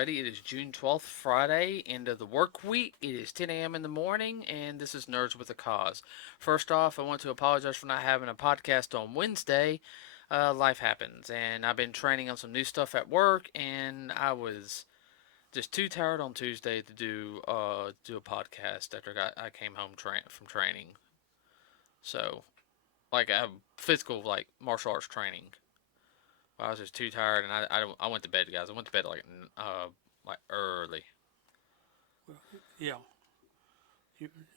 everybody. It is June 12th, Friday, end of the work week. It is 10 a.m. in the morning, and this is Nerds with a Cause. First off, I want to apologize for not having a podcast on Wednesday. Life happens, and I've been training on some new stuff at work, and I was just too tired on Tuesday to do a podcast after I came home from training. So, like, I have physical, like, martial arts training. I was just too tired, and I went to bed, guys. I went to bed like early. Well, yeah,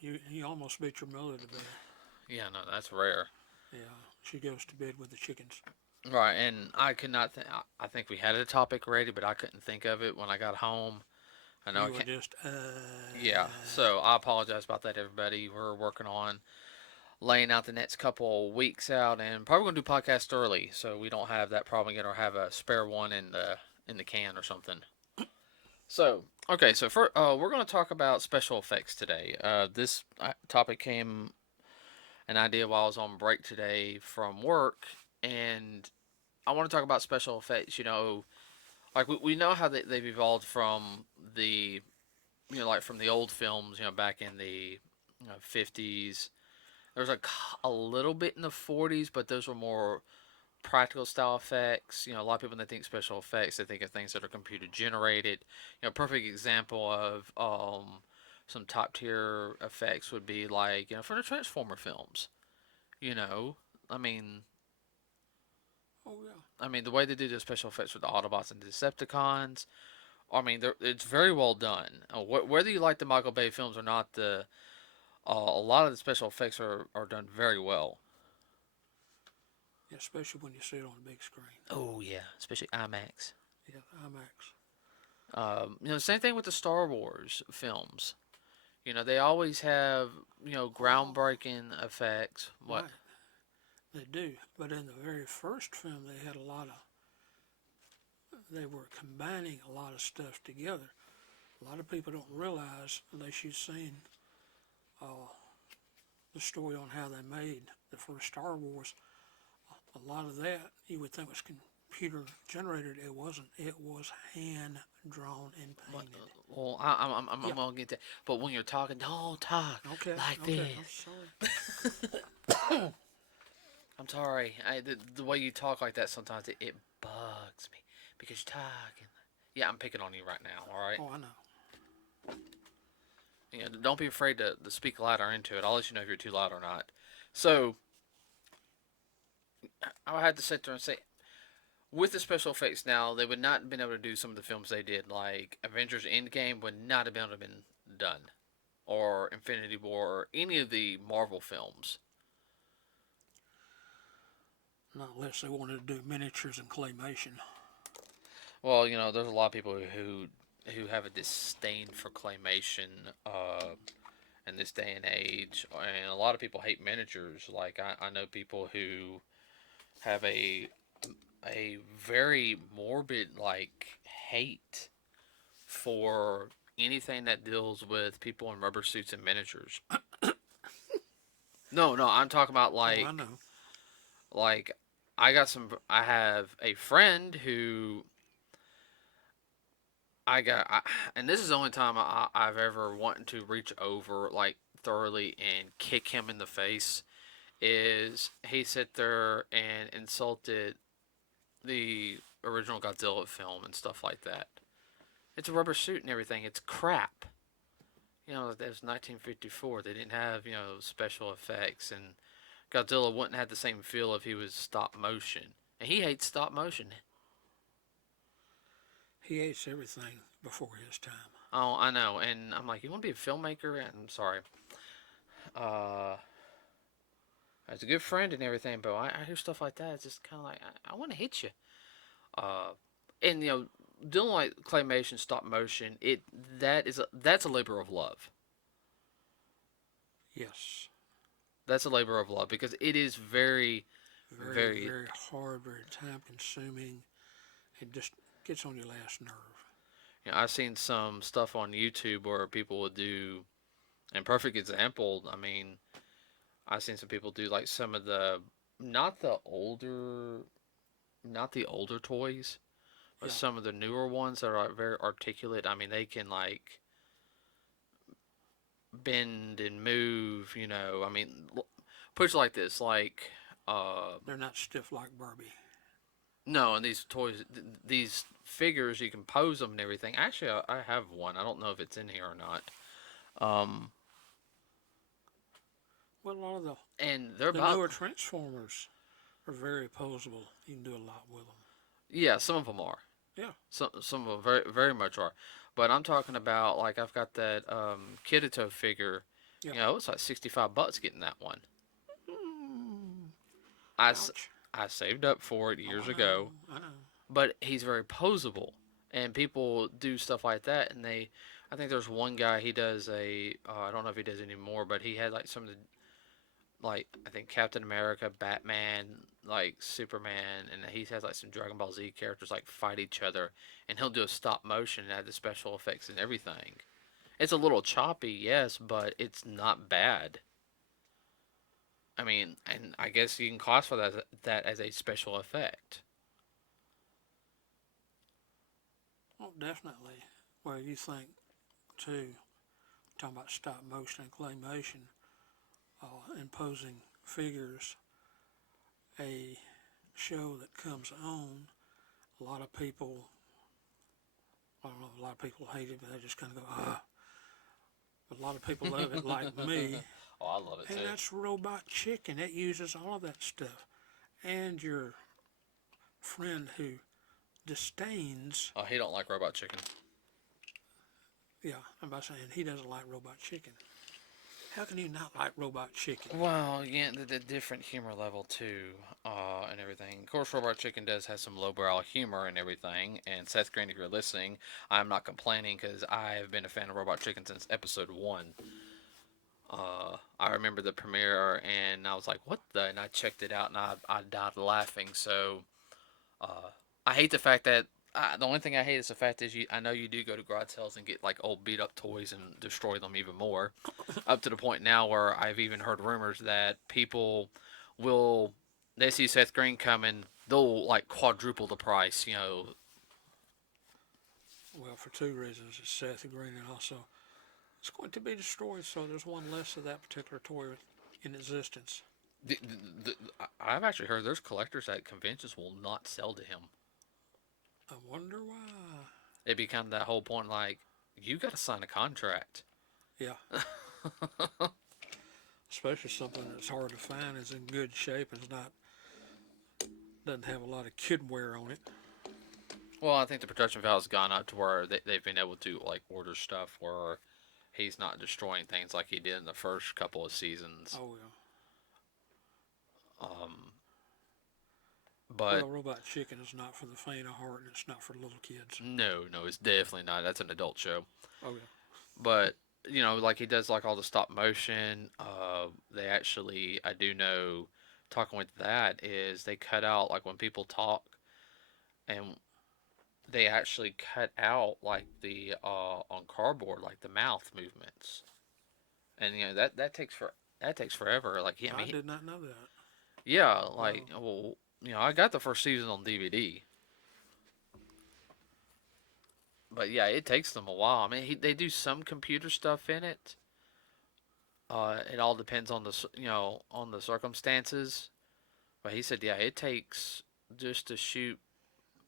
you almost beat your mother to bed. Yeah, no, that's rare. Yeah, she goes to bed with the chickens. Right, and I could not think. I think we had a topic ready, but I couldn't think of it when I got home. I know I You were can't. just, Yeah, so I apologize about that, everybody. We're working on laying out the next couple of weeks out, and probably gonna do podcast early, so we don't have that problem again, or have a spare one in the can or something. So, okay, so we're going to talk about special effects today. This topic came an idea while I was on break today from work, and I want to talk about special effects. Like we know how they've evolved from the, like from the old films, back in the 50s. There's a little bit in the 40s, but those were more practical style effects. A lot of people, when they think special effects, they think of things that are computer generated. Perfect example of some top tier effects would be like from the Transformer films. You know, I mean, oh yeah. the way they do the special effects with the Autobots and Decepticons. It's very well done. Whether you like the Michael Bay films or not, the a lot of the special effects are done very well. Yeah, especially when you see it on the big screen. Oh yeah, especially IMAX. Yeah, IMAX. Same thing with the Star Wars films. They always have Oh, groundbreaking effects. What? right. They do, but in the very first film, they were combining a lot of stuff together. A lot of people don't realize, unless you've seen uh, the story on how they made the first Star Wars, a lot of that you would think was computer generated. It wasn't. It was hand drawn and What? painted. Well, I'm Yeah. gonna get that. But when you're talking, don't talk Okay. like Okay. this. I'm sorry. I'm sorry. The way you talk like that sometimes it bugs me because you're talking. Yeah, I'm picking on you right now. All right. Oh, I know. Don't be afraid to speak louder into it. I'll let you know if you're too loud or not. So I had to sit there and say, with the special effects now, they would not have been able to do some of the films they did. Like Avengers Endgame would not have been able to been done, or Infinity War, or any of the Marvel films. Not unless they wanted to do miniatures and claymation. Well, there's a lot of people who have a disdain for claymation in this day and age, and a lot of people hate miniatures. Like I know people who have a very morbid hate for anything that deals with people in rubber suits and miniatures. No, no, I'm talking about Oh, I know. like I have a friend who and this is the only time I've ever wanted to reach over like thoroughly and kick him in the face. Is he sit there and insulted the original Godzilla film and stuff like that? It's a rubber suit and everything. It's crap. That was 1954. They didn't have special effects, and Godzilla wouldn't have the same feel if he was stop motion. And he hates stop motion. He hates everything before his time. Oh, I know. And I'm like, you want to be a filmmaker? And I'm sorry. Uh, as a good friend and everything, but I hear stuff like that. It's just kind of like I want to hit you. Uh, and dealing like claymation, stop motion, that's a labor of love. Yes. That's a labor of love because it is very, Very, very. very hard, very time consuming. It just gets on your last nerve. I've seen some stuff on YouTube where people would do. And perfect example. I've seen some people do like some of the not the older, not the older toys, Yeah, some of the newer ones that are very articulate. I mean, they can like bend and move. I mean, put it like this, like they're not stiff like Barbie. no, and these toys, these figures, you can pose them and everything. Actually, I have one. I don't know if it's in here or not. Um, Well, a lot of and they're the about newer Transformers are very posable. You can do a lot with them. yeah, some of them are. Yeah. Some of them very very much are. But I'm talking about like I've got that Kirito figure. Yeah. It's like $65 getting that one. Mm, I, s- ouch. I saved up for it Oh, years I know. ago, I know. but he's very posable, and people do stuff like that. And I think there's one guy he does I don't know if he does anymore, but he had like some of the like I think Captain America, Batman, like Superman, and he has like some Dragon Ball Z characters like fight each other, and he'll do a stop motion and add the special effects and everything. It's a little choppy, yes, but it's not bad. I mean, and I guess you can classify that as a special effect. Oh, definitely. Well, you think too, talking about stop motion and claymation, imposing figures, a show that comes on. A lot of people, I don't know, a lot of people hate it, but they just kind of go, ah. But a lot of people love it, like me, Oh, I love it and too. that's Robot Chicken. It uses all of that stuff. And your friend who disdains, Oh, he don't like Robot Chicken. yeah, I'm about saying he doesn't like Robot Chicken. How can you not like Robot Chicken? Well, yeah, the different humor level too, and everything. Of course, Robot Chicken does have some lowbrow humor and everything. And Seth Green, if you're listening, I'm not complaining because I have been a fan of Robot Chicken since episode one. I remember the premiere, and I was like, "What the?" And I checked it out, and I died laughing. So uh, I hate the fact that the only thing I hate is the fact is I know you do go to garage sales and get like old beat up toys and destroy them even more. Up to the point now where I've even heard rumors that people will they see Seth Green coming, they'll like quadruple the price. Well, for two reasons. It's Seth Green, and also it's going to be destroyed, so there's one less of that particular toy in existence. The, the, I've actually heard there's collectors at conventions will not sell to him. I wonder why. It becomes that whole point like you got to sign a contract. Yeah, especially something that's hard to find, is in good shape, and is not doesn't have a lot of kid wear on it. Well, I think the production value has gone up to where they've been able to like order stuff where he's not destroying things like he did in the first couple of seasons. Oh yeah. Um, but Well, Robot Chicken is not for the faint of heart, and it's not for little kids. no, it's definitely not. That's an adult show. Oh yeah. But like he does like all the stop motion. They actually, I do know, talking with that is they cut out like when people talk, and they actually cut out like the on cardboard like the mouth movements, and that takes forever. Like yeah, I I mean, did not know that. yeah, like Wow. well, I got the first season on DVD, but yeah, it takes them a while. I mean, they do some computer stuff in it. It all depends on on the circumstances. But he said, yeah, it takes just to shoot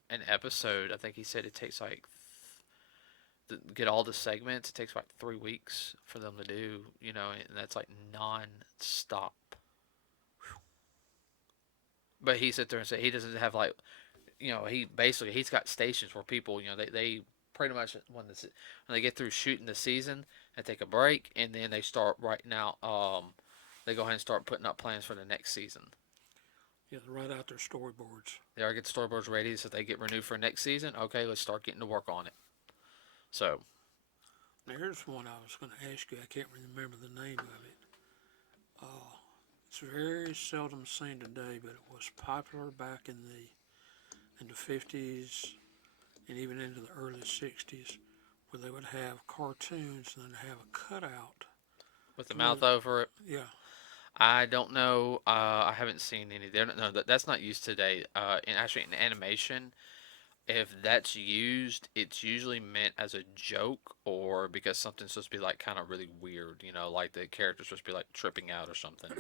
an episode. I think he said it takes like get all the segments. It takes like 3 weeks for them to do. And that's like non-stop. But he sat there and said he doesn't have like he's got stations where people they pretty much when they get through shooting the season they take a break and then they start writing out they go ahead and start putting up plans for the next season. Yeah, they write out their storyboards. They already get the storyboards ready so they get renewed for next season. Okay, let's start getting to work on it. So Now here's one I was going to ask you. I can't remember the name of it. It's very seldom seen today, but it was popular back in the 50s and even into the early 60s, where they would have cartoons and then have a cutout. with the To where, mouth over it, yeah, I don't know. I haven't seen any there. No, that's not used today. In actually in animation, if that's used, it's usually meant as a joke or because something's supposed to be like kind of really weird, like the character's supposed to be like tripping out or something.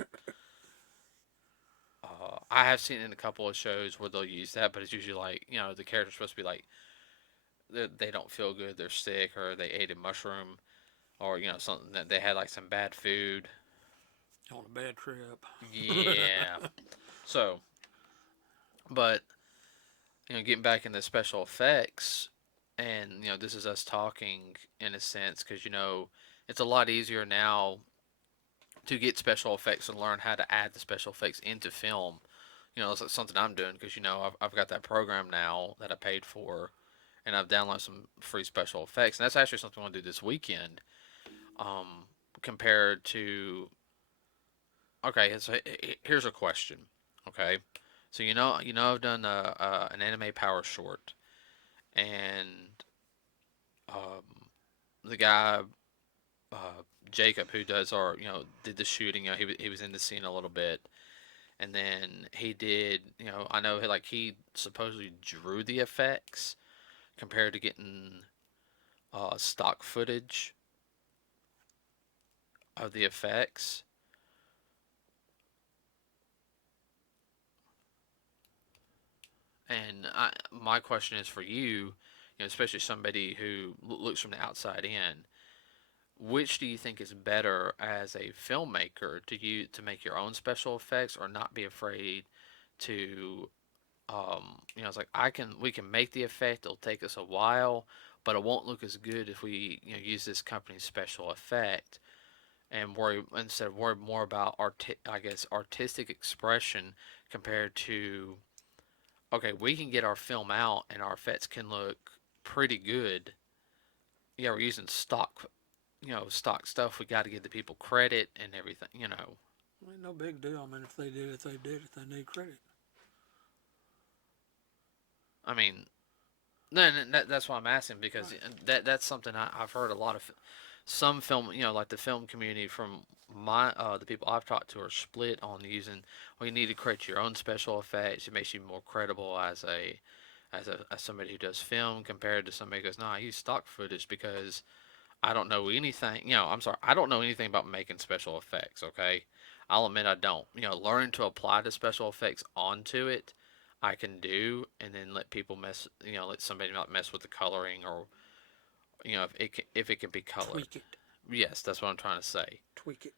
I have seen it in a couple of shows where they'll use that, but it's usually like, the character's supposed to be like they don't feel good, they're sick, or they ate a mushroom, or something that they had like some bad food. On a bad trip. Yeah. So, but getting back into special effects, and this is us talking in a sense because it's a lot easier now to get special effects and learn how to add the special effects into film. It's like something I'm doing because I've got that program now that I paid for, and I've downloaded some free special effects, and that's actually something I want to do this weekend. Compared to okay, so here's a question. Okay, so I've done an anime power short, and um, the guy uh, Jacob who does our did the shooting. He was in the scene a little bit, and then he did. I know he supposedly drew the effects compared to getting stock footage of the effects. And my question is for you, especially somebody who looks from the outside in, which do you think is better as a filmmaker to make your own special effects or not be afraid to it's like we can make the effect, it'll take us a while, but it won't look as good if we use this company's special effect and worry more about artistic expression compared to okay, we can get our film out and our effects can look pretty good. Yeah, we're using stock stuff. We got to give the people credit and everything. Ain't no big deal. I mean, if they did it, they did it. They need credit. I mean, then that's why I'm asking because Right. that's something I've heard a lot of some film, like the film community from the people I've talked to are split on using. Well, you need to create your own special effects. It makes you more credible as somebody who does film compared to somebody who goes, no, I use stock footage because I don't know anything. I'm sorry, I don't know anything about making special effects. Okay, I'll admit I don't. Learn to apply the special effects onto it, I can do, and then let people mess. Let somebody not mess with the coloring or if it can be colored. Tweak it. Yes, that's what I'm trying to say. Tweak it.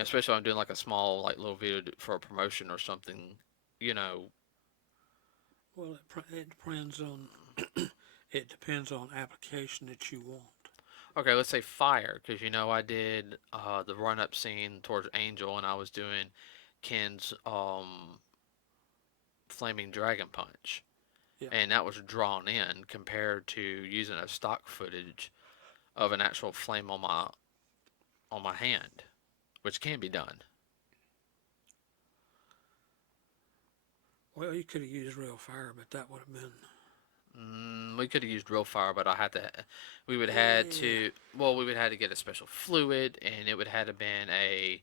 Especially if I'm doing like a small like little video for a promotion or something. You know. Well, it depends on it depends on application that you want. Okay, let's say fire, because I did the run up scene towards Angel, and I was doing Ken's flaming dragon punch, Yeah. and that was drawn in compared to using a stock footage of an actual flame on my hand, which can be done. Well, you could have used real fire, but that would have been. We could have used real fire, but we would had Yeah. to, well, we would have to get a special fluid, and it would have to been a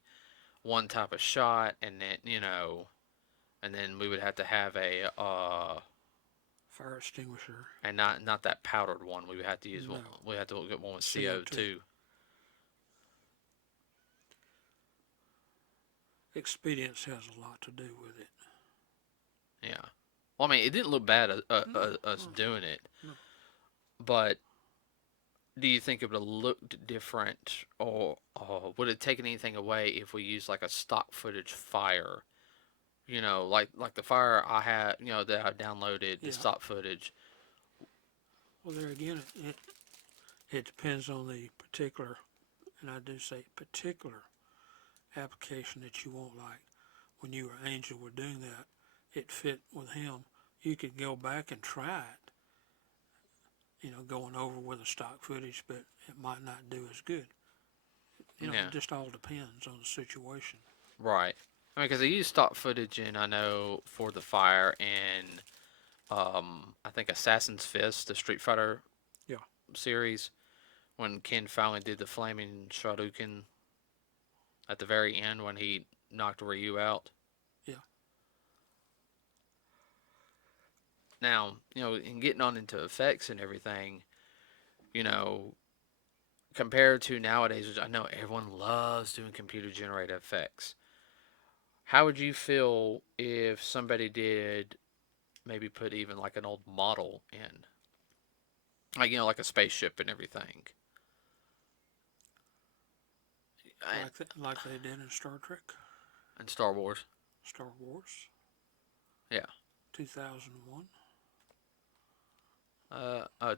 one type of shot, and then and then we would have to have a Fire extinguisher. and not that powdered one. We would have to use one. No. We have to get one with CO2. CO2. Expedience has a lot to do with it. Yeah. Well, I mean, it didn't look bad No. us No. doing it, No. but do you think it would have looked different, or would it take anything away if we used like a stock footage fire? Like the fire I had, that I downloaded the Yeah. stock footage. Well, there again, it depends on the particular, and I do say particular application that you want. Like when you or Angel were doing that, it fit with him. You could go back and try it, going over with the stock footage, but it might not do as good. Yeah. It just all depends on the situation. Right. I mean, because I used stock footage, and I know for the fire and I think Assassin's Fist, the Street Fighter Yeah. series, when Ken finally did the flaming Shoryuken at the very end when he knocked Ryu out. Yeah. Now, in getting on into effects and everything, you know, compared to nowadays, which I know everyone loves doing computer generated effects. How would you feel if somebody did maybe put even like an old model in, like like a spaceship and everything, and, like they did in Star Trek, and Star Wars? Star Wars, Yeah. 2001.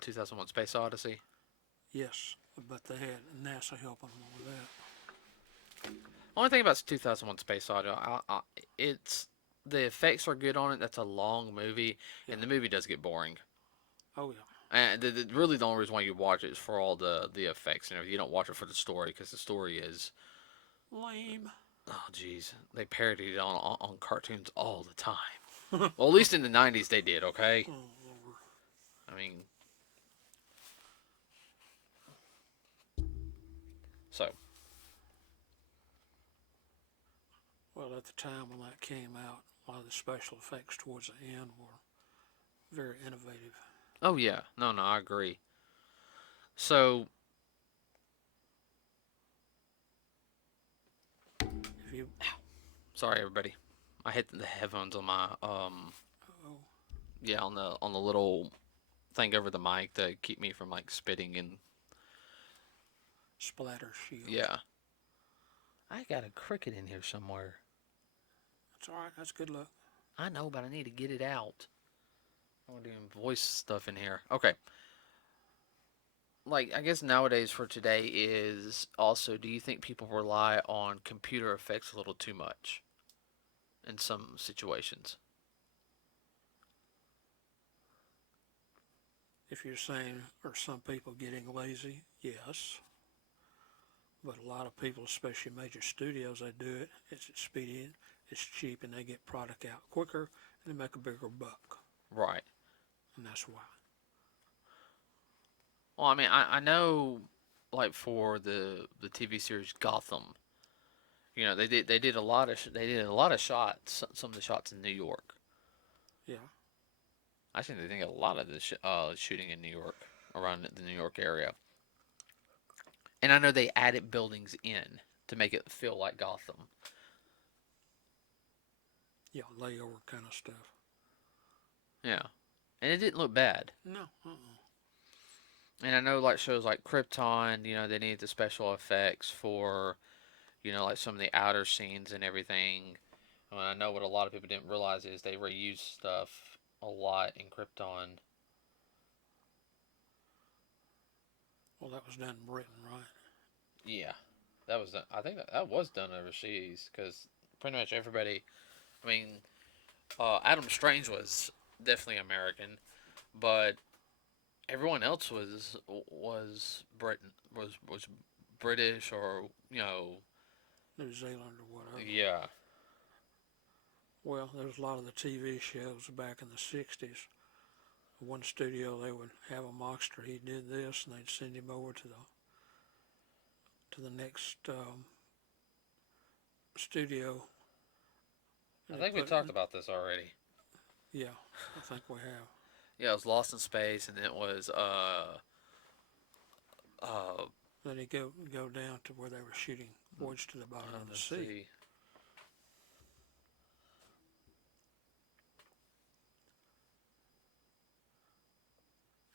2001: Space Odyssey. Yes, but they had NASA helping them with that. Only thing about 2001: Space Odyssey, it's the effects are good on it. That's a long movie, Yeah. and the movie does get boring. Oh yeah. And really, the only reason why you watch it is for all the effects and everything. You don't watch it for the story because the story is, Lame. oh jeez, they parodied it on cartoons all the time. Well, at least in the '90s they did. Okay, Oh Lord. I mean, so Well, at the time when that came out, a lot of the special effects towards the end were very innovative. oh yeah, no, I agree. So If you, sorry everybody, I hit the headphones on my oh, yeah, on the little thing over the mic to keep me from like spitting and splatter shield. yeah. I got a cricket in here somewhere. That's all right. That's good luck. I know, but I need to get it out. I'm doing voice stuff in here. Okay. Like, I guess nowadays for today is also, do you think people rely on computer effects a little too much in some situations? If you're saying, are some people getting lazy? Yes. But a lot of people, especially major studios, they do it. It's expedient, it's cheap, and they get product out quicker and they make a bigger buck. Right. And that's why. Well, I mean, I know, like for the TV series Gotham, they did a lot of they did a lot of shots. Some of the shots in New York. Yeah. I think they did a lot of the shooting in New York, around the New York area. And I know they added buildings in to make it feel like Gotham. Yeah, layover kind of stuff. Yeah, and it didn't look bad. No. And I know like shows like Krypton, they need the special effects for, like some of the outer scenes and everything. I know what a lot of people didn't realize is they reuse stuff a lot in Krypton. Well, that was done in Britain, right? Yeah, that was done. I think that was done overseas because pretty much everybody. I mean, Adam Strange was definitely American, but everyone else was Britain was British or New Zealand or whatever. yeah. Well, there was a lot of the TV shows back in the 60s. One studio, they would have a monster, he did this, and they'd send him over to the next studio. I And think we talked about this already. yeah, I think we have. Yeah, it was Lost in Space, and it was uh Then he'd go down to where they were shooting Voyage to the Bottom of the let's Sea. see.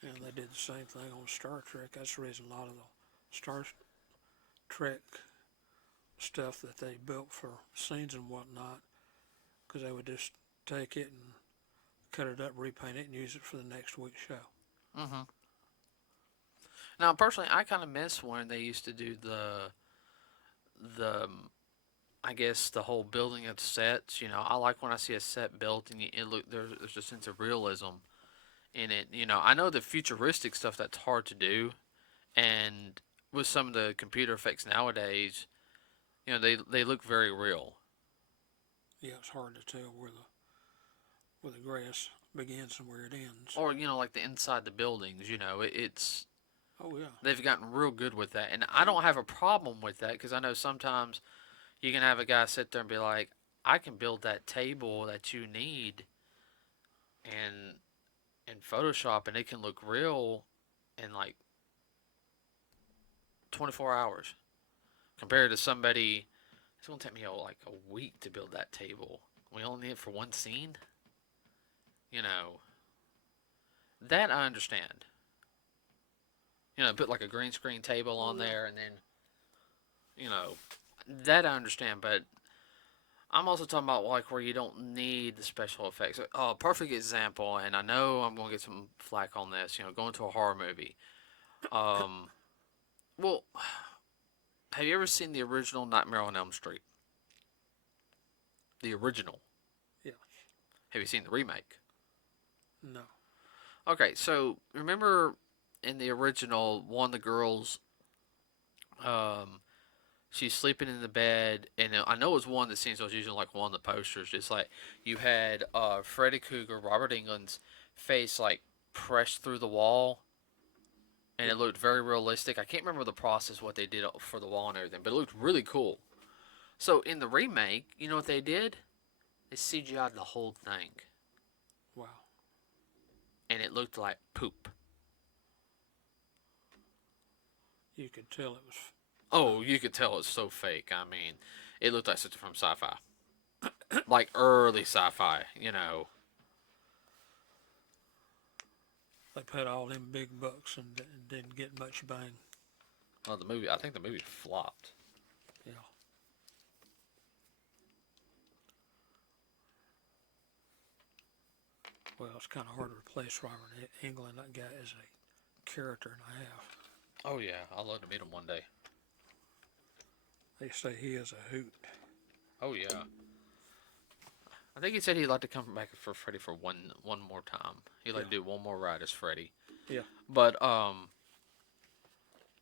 And they did the same thing on Star Trek. That's the reason a lot of the Star Trek stuff that they built for scenes and whatnot, because they would just take it and cut it up, repaint it, and use it for the next week's show. Mm-hmm. Now, personally, I kind of miss when they used to do the I guess the whole building of sets. I like when I see a set built and it look there's a sense of realism in it. I know the futuristic stuff that's hard to do, and with some of the computer effects nowadays, they look very real. Yeah, it's hard to tell where the grass begins and where it ends. Or like the inside the buildings. It's Oh yeah, they've gotten real good with that, and I don't have a problem with that because I know sometimes you can have a guy sit there and be like, I can build that table that you need, and in Photoshop, and it can look real in like 24 hours compared to somebody. It's gonna take me like a week to build that table. We only need it for one scene. You know, that I understand. Put like a green screen table Oh on yeah. there, and then you know, that I understand. But I'm also talking about like where you don't need the special effects. Oh, perfect example, and I know I'm gonna get some flack on this. Going to a horror movie. Um, well, have you ever seen the original Nightmare on Elm Street? The original. Yeah. Have you seen the remake? No. Okay, so remember in the original, one of the girls, um, she's sleeping in the bed, and I know it was one of the scenes I was using, like one of the posters. It's like you had Freddy Krueger, Robert Englund's face like pressed through the wall, and Yeah. it looked very realistic. I can't remember the process, what they did for the wall and everything, but it looked really cool. So in the remake, you know what they did? They CGI'd the whole thing, Wow. and it looked like poop. You could tell it was. Oh, you could tell it's so fake. I mean, it looked like something from sci-fi, like early sci-fi. They paid all them big bucks and didn't get much bang. Well, I think the movie flopped. Yeah. Well, it's kind of hard to replace Robert England. That guy is a character and a half. Oh yeah, I'd love to meet him one day. They say he is a hoot. Oh yeah, I think he said he'd like to come back for Freddy for one more time. He'd like Yeah. to do one more ride as Freddy. Yeah. But I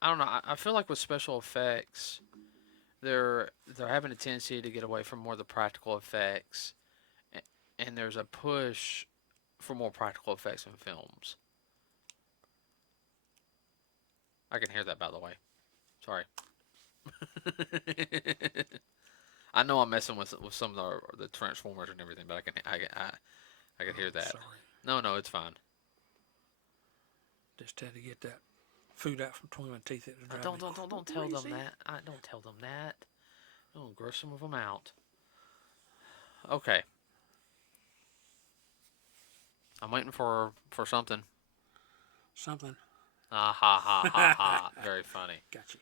don't know. I feel like with special effects, they're having a tendency to get away from more of the practical effects, and there's a push for more practical effects in films. I can hear that, by the way. Sorry. I know I'm messing with some of the transformers and everything, but I can hear that. Sorry. No, no, it's fine. Just had to get that food out from between my teeth. It was driving Don't me tell them crazy. that. Don't tell them that. Don't gross some of them out. Okay, I'm waiting for something. Something. Ah ha ha ha ha. Very funny. Got you.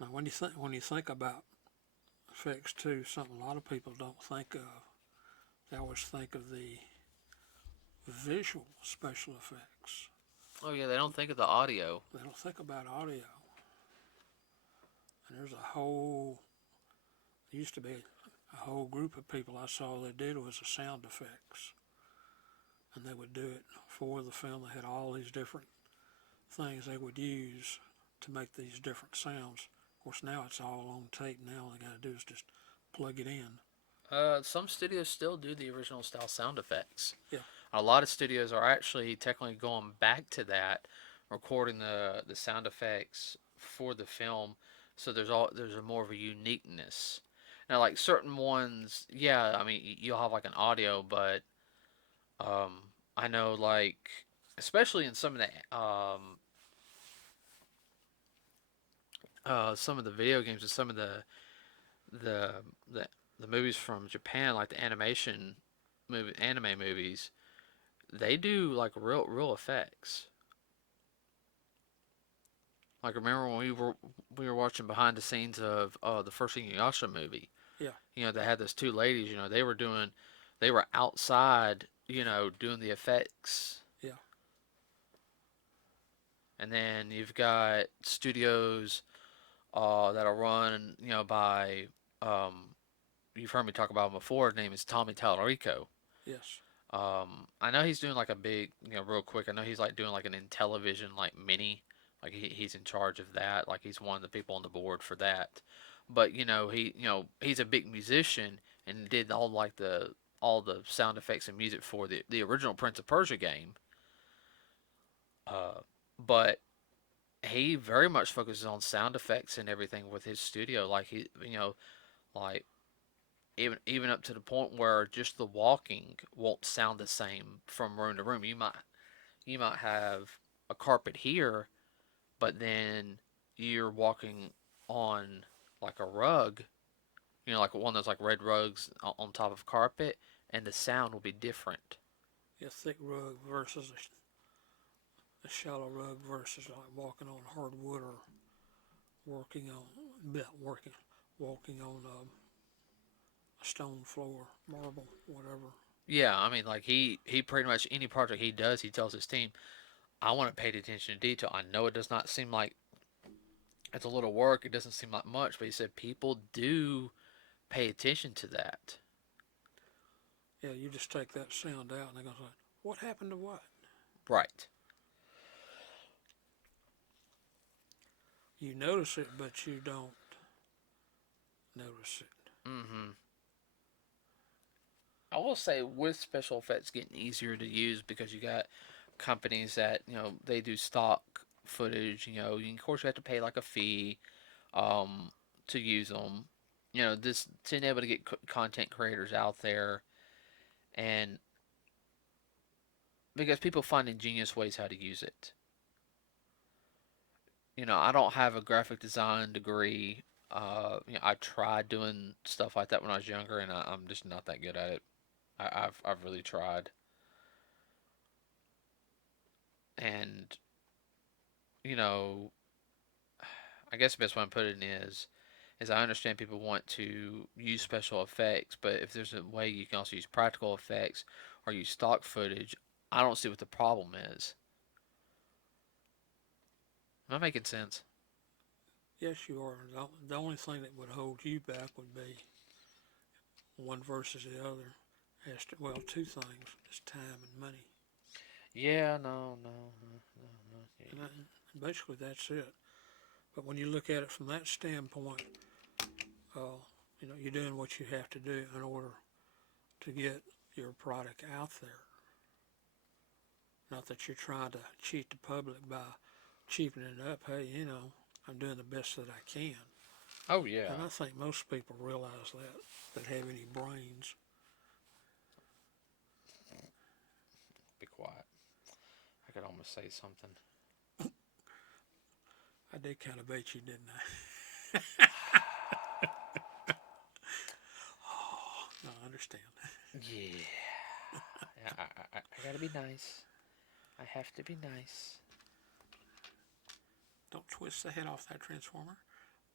Now, when you think about effects too, something a lot of people don't think of. They always think of the visual special effects. Oh yeah, they don't think of the audio. They don't think about audio. And there's a whole, there used to be a whole group of people I saw that did was the sound effects. And they would do it for the film. They had all these different things they would use to make these different sounds. Of course, now it's all on tape. Now all they got to do is just plug it in. Some studios still do the original style sound effects. Yeah. A lot of studios are actually technically going back to that, recording the sound effects for the film. So there's a more of a uniqueness. Now, like certain ones, yeah, I mean you'll have like an audio, but I know like especially in some of the video games and some of the the the movies from Japan, like the anime movies, they do like real effects. Like remember when we were watching behind the scenes of the first Inuyasha movie. Yeah. They had those two ladies. They were outside. Doing the effects. Yeah. And then you've got studios that are run by you've heard me talk about him before. His name is Tommy Tallarico. Yes. I know he's doing like a big, real quick. I know he's like doing like an Intellivision like mini, like he's in charge of that. Like he's one of the people on the board for that. But he's a big musician and did all the sound effects and music for the original Prince of Persia game. But he very much focuses on sound effects and everything with his studio. Like like even up to the point where just the walking won't sound the same from room to room. You might have a carpet here, but then you're walking on like a rug, like one of those like red rugs on top of carpet, and the sound will be different. A thick rug versus a shallow rug versus like walking on hardwood or working on, working, walking on a stone floor, marble, whatever. Yeah, I mean, like he pretty much any project he does, he tells his team, I want to pay attention to detail. I know it does not seem like it's a little work. It doesn't seem like much, but he said people do pay attention to that. Yeah, you just take that sound out and they're going to say, what happened to what? Right. You notice it, but you don't notice it. Mm-hmm. I will say with special effects getting easier to use because you got companies that they do stock footage. Of course you have to pay like a fee um, to use them. This to enable to get content creators out there, and because people find ingenious ways how to use it. I don't have a graphic design degree. I tried doing stuff like that when I was younger, and I'm just not that good at it. I've really tried, and you know, I guess the best way to put it is I understand people want to use special effects, but if there's a way you can also use practical effects or use stock footage, I don't see what the problem is. Am I making sense? Yes, you are. The only thing that would hold you back would be one versus the other. Well, two things: it's time and money. Yeah, no, no, no, no, no. And, and basically, that's it. But when you look at it from that standpoint, uh, you're doing what you have to do in order to get your product out there. Not that you're trying to cheat the public by cheapening it up. Hey, I'm doing the best that I can. Oh yeah. And I think most people realize that have any brains. Be quiet. I could almost say something. I did kind of bait you, didn't I? Oh, no, I understand. Yeah. Yeah, I gotta be nice. I have to be nice. Don't twist the head off that transformer.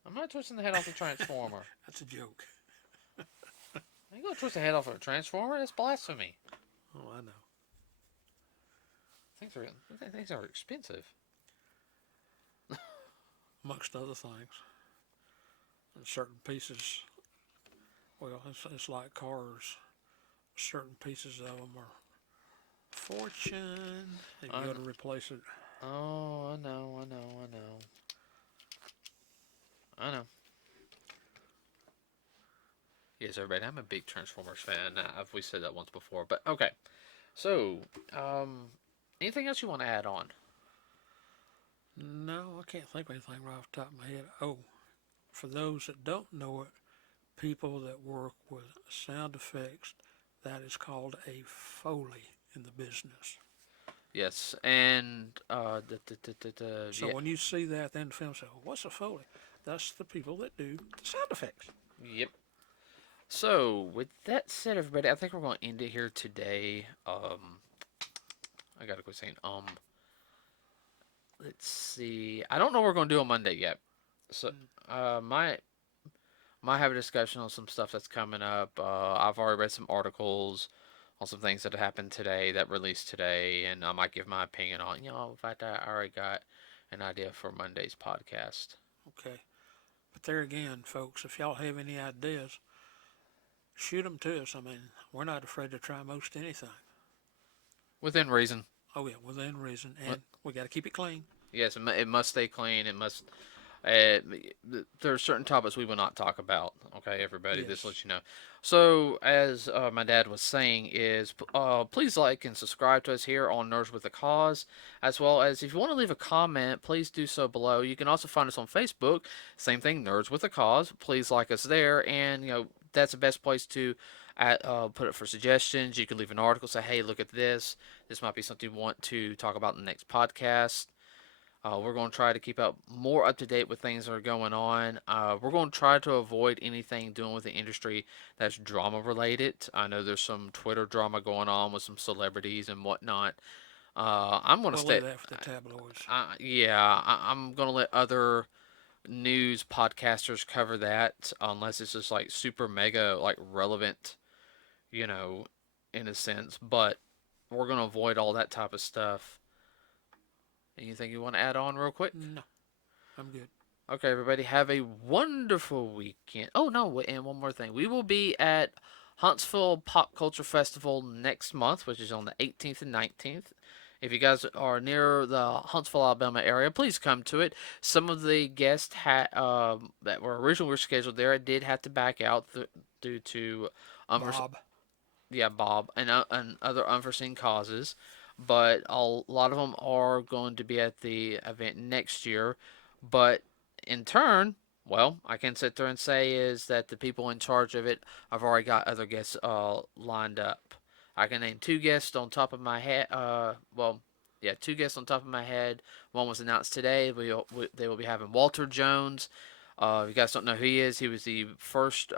I'm not twisting the head off the transformer. That's a joke. I ain't gonna twist the head off of a transformer. That's blasphemy. Oh, I know. Things are expensive. Amongst other things, and certain pieces. Well, it's like cars. Certain pieces of them are fortune. And you got to replace it. Oh, I know, I know, I know. I know. Yes, everybody, I'm a big Transformers fan. We said that once before, but okay. So, anything else you want to add on? No, I can't think of anything right off the top of my head. Oh, for those that don't know it, people that work with sound effects, that is called a Foley in the business. Yes, and So when you see that, then the film says, "What's a Foley?" That's the people that do the sound effects. yep. So with that said, everybody, I think we're going to end it here today. I gotta quit saying. Let's see. I don't know what we're going to do on Monday yet. So, might have a discussion on some stuff that's coming up. I've already read some articles on some things that happened today that released today, and I might give my opinion on. In fact, I already got an idea for Monday's podcast. Okay, but there again, folks, if y'all have any ideas, shoot them to us. I mean, we're not afraid to try most anything. Within reason. Oh yeah, within reason, and we got to keep it clean. Yes, it must stay clean. It must. Uh, there are certain topics we will not talk about. Okay, everybody, Yes. this lets you know. So, as my dad was saying, is please like and subscribe to us here on Nerds with a Cause, as well as if you want to leave a comment, please do so below. You can also find us on Facebook. Same thing, Nerds with a Cause. Please like us there, and that's the best place to put it for suggestions. You can leave an article, say, hey, look at this. This might be something you want to talk about in the next podcast. We're going to try to keep up more up to date with things that are going on. We're going to try to avoid anything doing with the industry that's drama related. I know there's some Twitter drama going on with some celebrities and whatnot. I'm going to We'll stay. leave that for the tabloids. I'm going to let other news podcasters cover that unless it's just like super mega like relevant, you know, in a sense. But we're going to avoid all that type of stuff. Anything you want to add on real quick? No, I'm good. Okay, everybody, have a wonderful weekend. Oh, no, and one more thing. We will be at Huntsville Pop Culture Festival next month, which is on the 18th and 19th. If you guys are near the Huntsville, Alabama area, please come to it. Some of the guests that were originally scheduled there did have to back out due to Bob. Bob, and other unforeseen causes. But a lot of them are going to be at the event next year. But in turn, well, I can sit there and say is that the people in charge of it, I've already got other guests lined up. I can name two guests on top of my head. Two guests on top of my head. One was announced today. They will be having Walter Jones. If you guys don't know who he was the first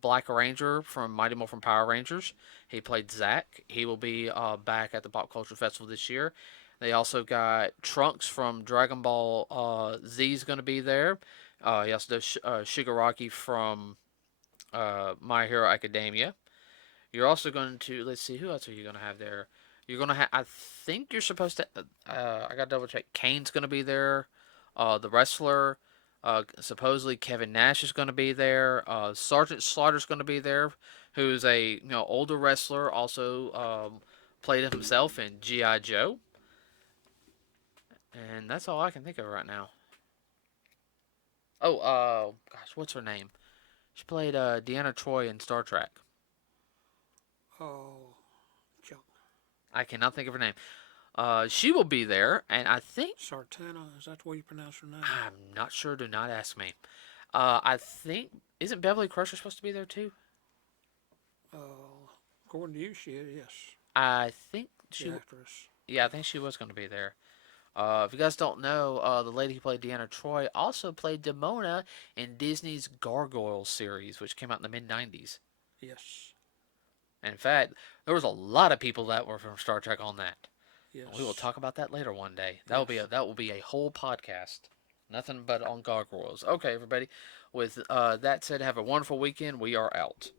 Black Ranger from Mighty Morphin Power Rangers. He played Zack. He will be back at the Pop Culture Festival this year. They also got Trunks from Dragon Ball Z is going to be there. He also does Shigaraki from My Hero Academia. You're also going to, let's see, who else are you going to have there? You're going to have, I think you're supposed to, I got to double check. Kane's going to be there. The wrestler. Supposedly Kevin Nash is going to be there. Sergeant Slaughter's going to be there, who's a older wrestler, also played himself in GI Joe. And that's all I can think of right now. Oh, gosh, what's her name? She played Deanna Troi in Star Trek. Oh, junk. I cannot think of her name. She will be there, and I think Sartana, is that the way you pronounce her name? I'm not sure. Do not ask me. I think isn't Beverly Crusher supposed to be there too? According to you, she is, yes. I think The actress. Yeah, I think she was going to be there. If you guys don't know, the lady who played Deanna Troi also played Demona in Disney's Gargoyle series, which came out in the mid '90s. Yes. And in fact, there was a lot of people that were from Star Trek on that. Yes. We will talk about that later one day. That will be a whole podcast. Nothing but on gargoyles. Okay, everybody. With that said, have a wonderful weekend. We are out.